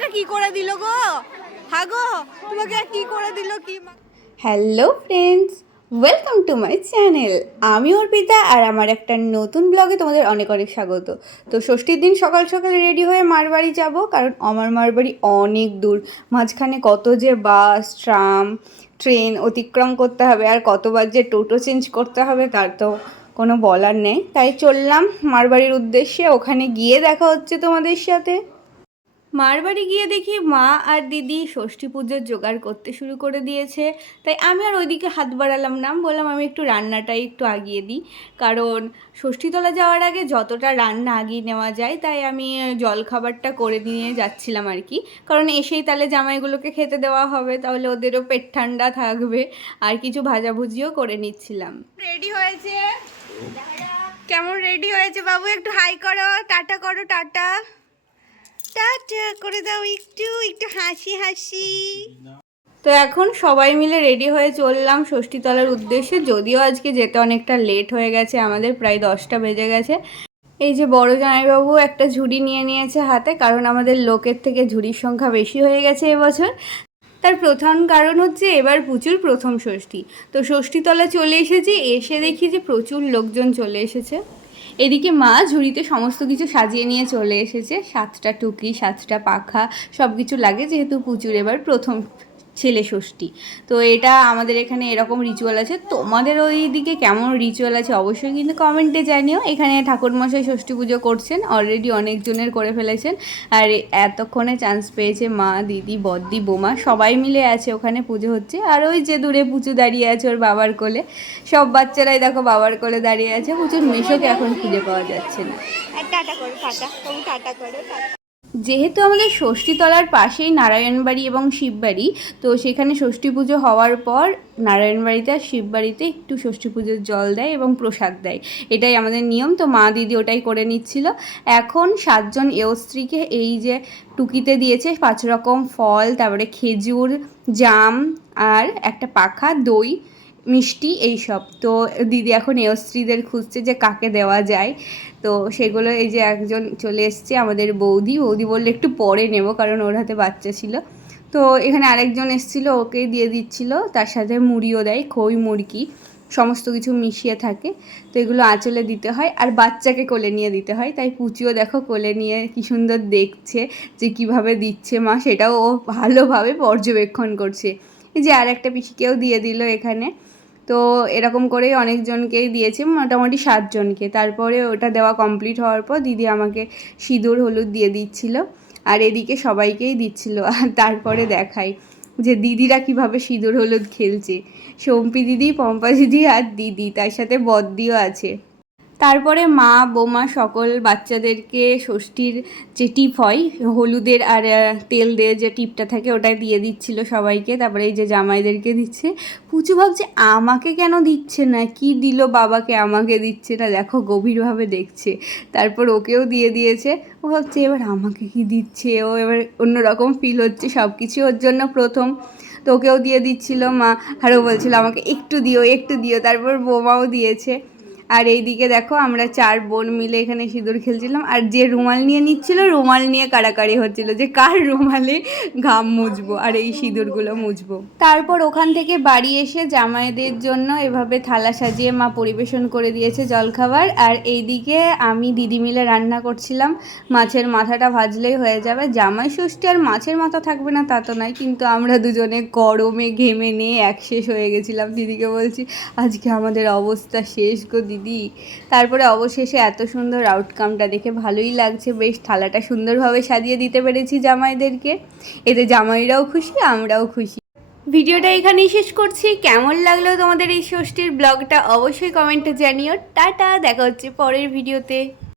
তোমাকে কি করে দিল গো? হ্যাঁ গো, তোমাকে কি করে দিল কি? Hello friends, welcome to my channel. আমি অর্পিতা আর আমার একটা নতুন ব্লগে তোমাদের অনেক অনেক স্বাগত। তো ষষ্ঠীর দিন সকাল সকাল রেডি হয়ে মার বাড়ি যাবো, কারণ আমার মার বাড়ি অনেক দূর। মাঝখানে কত যে বাস, ট্রাম, ট্রেন অতিক্রম করতে হবে, আর কতবার যে টোটো চেঞ্জ করতে হবে তার তো কোনো বলার নেই। তাই চললাম মার বাড়ির উদ্দেশ্যে। ওখানে গিয়ে দেখা হচ্ছে তোমাদের সাথে। মার বাড়ি গিয়ে দেখি মা আর দিদি ষষ্ঠী পুজোর জোগাড় করতে শুরু করে দিয়েছে। তাই আমি আর ওইদিকে হাত বাড়ালাম না, বললাম আমি একটু রান্নাটাই একটু আগিয়ে দিই, কারণ ষষ্ঠীতলা যাওয়ার আগে যতটা রান্না আগিয়ে নেওয়া যায় তাই আমি জলখাবারটা করে নিয়ে যাচ্ছিলাম আর কি। কারণ এসেই তাহলে জামাইগুলোকে খেতে দেওয়া হবে, তাহলে ওদেরও পেট ঠান্ডা থাকবে। আর কিছু ভাজাভুজিও করে নিচ্ছিলাম। রেডি হয়েছে, কেমন রেডি হয়েছে বাবু? একটু হাই করো, টাটা করো, টাটা টাটা করে দাও, একটু একটু হাসি হাসি। তো এখন সবাই মিলে রেডি হয়ে চললাম ষষ্ঠীতলার উদ্দেশ্যে। যদিও আজকে যেতে অনেকটা লেট হয়ে গেছে, আমাদের প্রায় 10টা বেজে গেছে। এই যে বড় জামাইবাবু একটা ঝুড়ি নিয়ে নিয়েছে হাতে, কারণ আমাদের লোকের থেকে ঝুড়ির সংখ্যা বেশি হয়ে গেছে এবছর। তার প্রধান কারণ হচ্ছে এবার পুচুর প্রথম ষষ্ঠী। তো ষষ্ঠীতলা চলে এসেছি, এসে দেখি যে প্রচুর লোকজন চলে এসেছে। এদিকে মা ঝুড়িতে সমস্ত কিছু সাজিয়ে নিয়ে চলে এসেছে, 7টা টুকরি, 7টা পাখা, সব কিছু লাগে, যেহেতু পুচুর এবার প্রথম ছেলে ষষ্ঠী। তো এটা আমাদের এখানে এরকম রিচুয়াল আছে। তোমাদের ওই দিকে কেমন রিচুয়াল আছে অবশ্যই কিন্তু কমেন্টে জানিও। এখানে ঠাকুরমশাই ষষ্ঠী পুজো করছেন, অলরেডি অনেকজনের করে ফেলেছেন। আর এতক্ষণে চান্স পেয়েছে মা, দিদি, বদ্দি, বোমা সবাই মিলে আছে, ওখানে পুজো হচ্ছে। আর ওই যে দূরে পুচু দাঁড়িয়ে আছে ওর বাবার কোলে, সব বাচ্চারাই দেখো বাবার কোলে দাঁড়িয়ে আছে। পুচুর মেশোকে এখন খুঁজে পাওয়া যাচ্ছে না। টাটা করো, টাটা, তুমি টাটা করো, টাটা। যেহেতু আমাদের ষষ্ঠীতলার পাশেই নারায়ণবাড়ি এবং শিববাড়ি, তো সেখানে ষষ্ঠী পুজো হওয়ার পর নারায়ণবাড়িতে আর শিববাড়িতে একটু ষষ্ঠী পুজোর জল দেয় এবং প্রসাদ দেয়, এটাই আমাদের নিয়ম। তো মা দিদি ওটাই করে নিচ্ছিল। এখন 7জন এয়স্ত্রীকে এই যে টুকিতে দিয়েছে 5 রকম ফল, তারপরে খেজুর, জাম আর একটা পাখা, দই, মিষ্টি, এইসব। তো দিদি এখন এয়স্ত্রীদের খুঁজছে যে কাকে দেওয়া যায়। তো সেগুলো এই যে একজন চলে এসছে, আমাদের বৌদি। বৌদি বললে একটু পরে নেব, কারণ ওর হাতে বাচ্চা ছিল। তো এখানে আরেকজন এসেছিল, ওকে দিয়ে দিচ্ছিল। তার সাথে মুড়িও দেয়, খই, মুড়কি, সমস্ত কিছু মিশিয়ে থাকে। তো এগুলো আঁচলে দিতে হয় আর বাচ্চাকে কোলে নিয়ে দিতে হয়। তাই পুচিও দেখো কোলে নিয়ে কি সুন্দর দেখছে যে কিভাবে দিচ্ছে মা, সেটাও ও ভালোভাবে পর্যবেক্ষণ করছে। এই যে আর একটা পিসিকেও দিয়ে দিল এখানে। তো এরকম করেই অনেকজনকেই দিয়েছি, মোটামুটি 7জনকে। তারপরে ওটা দেওয়া কমপ্লিট হওয়ার পর দিদি আমাকে সিঁদুর হলুদ দিয়ে দিচ্ছিল, আর এদিকে সবাইকেই দিচ্ছিল। আর তারপরে দেখাই যে দিদিরা কিভাবে সিঁদুর হলুদ খেলছে। সম্পি দিদি, পম্পা দিদি আর দিদি, তার সাথে বদ্দিও আছে। তারপরে মা, বোমা সকল বাচ্চাদেরকে ষষ্ঠীর যে টিপ হয় হলুদের আর তেল দিয়ে যে টিপটা থাকে ওটাই দিয়ে দিচ্ছিল সবাইকে। তারপরে এই যে জামাইদেরকে দিচ্ছে। পুচু ভাবছে আমাকে কেন দিচ্ছে না, কি দিল বাবাকে আমাকে দিচ্ছে না, দেখো গভীরভাবে দেখছে। তারপর ওকেও দিয়ে দিয়েছে। ও ভাবছে এবার আমাকে কি দিচ্ছে, ও এবার অন্যরকম ফিল হচ্ছে, সব কিছু ওর জন্য প্রথম। তো ওকেও দিয়ে দিচ্ছিল মা, আরও বলছিল আমাকে একটু দিও একটু দিও। তারপর বোমাও দিয়েছে। আর এইদিকে দেখো আমরা 4 বোন মিলে এখানে সিঁদুর খেলছিলাম, আর যে রুমাল নিয়ে নিচ্ছিল রুমাল নিয়ে কাড়াকাড়ি হচ্ছিল যে কার রুমালে ঘাম মুছবো আর এই সিঁদুরগুলো মুছবো। তারপর ওখান থেকে বাড়ি এসে জামাইদের জন্য এভাবে থালা সাজিয়ে মা পরিবেশন করে দিয়েছে জলখাবার। আর এইদিকে আমি দিদি মিলে রান্না করছিলাম। মাছের মাথাটা ভাজলেই হয়ে যাবে। জামাই ষষ্ঠী আর মাছের মাথা থাকবে না তা তো নয়, কিন্তু আমরা দুজনে গরমে ঘেমে নিয়ে একশেষ হয়ে গেছিলাম। দিদিকে বলছি আজকে আমাদের অবস্থা শেষ গো দিদি। তারপরে অবশেষে এত সুন্দর আউটকামটা দেখে ভালোই লাগছে, বেশ থালাটা সুন্দরভাবে সাজিয়ে দিতে পেরেছি জামাইদেরকে। এতে জামাইরাও খুশি, আমরাও খুশি। ভিডিওটা এখানেই শেষ করছি। কেমন লাগলো তোমাদের এই ষষ্ঠীর ব্লগটা অবশ্যই কমেন্টে জানিও। টাটা, দেখা হচ্ছে পরের ভিডিওতে।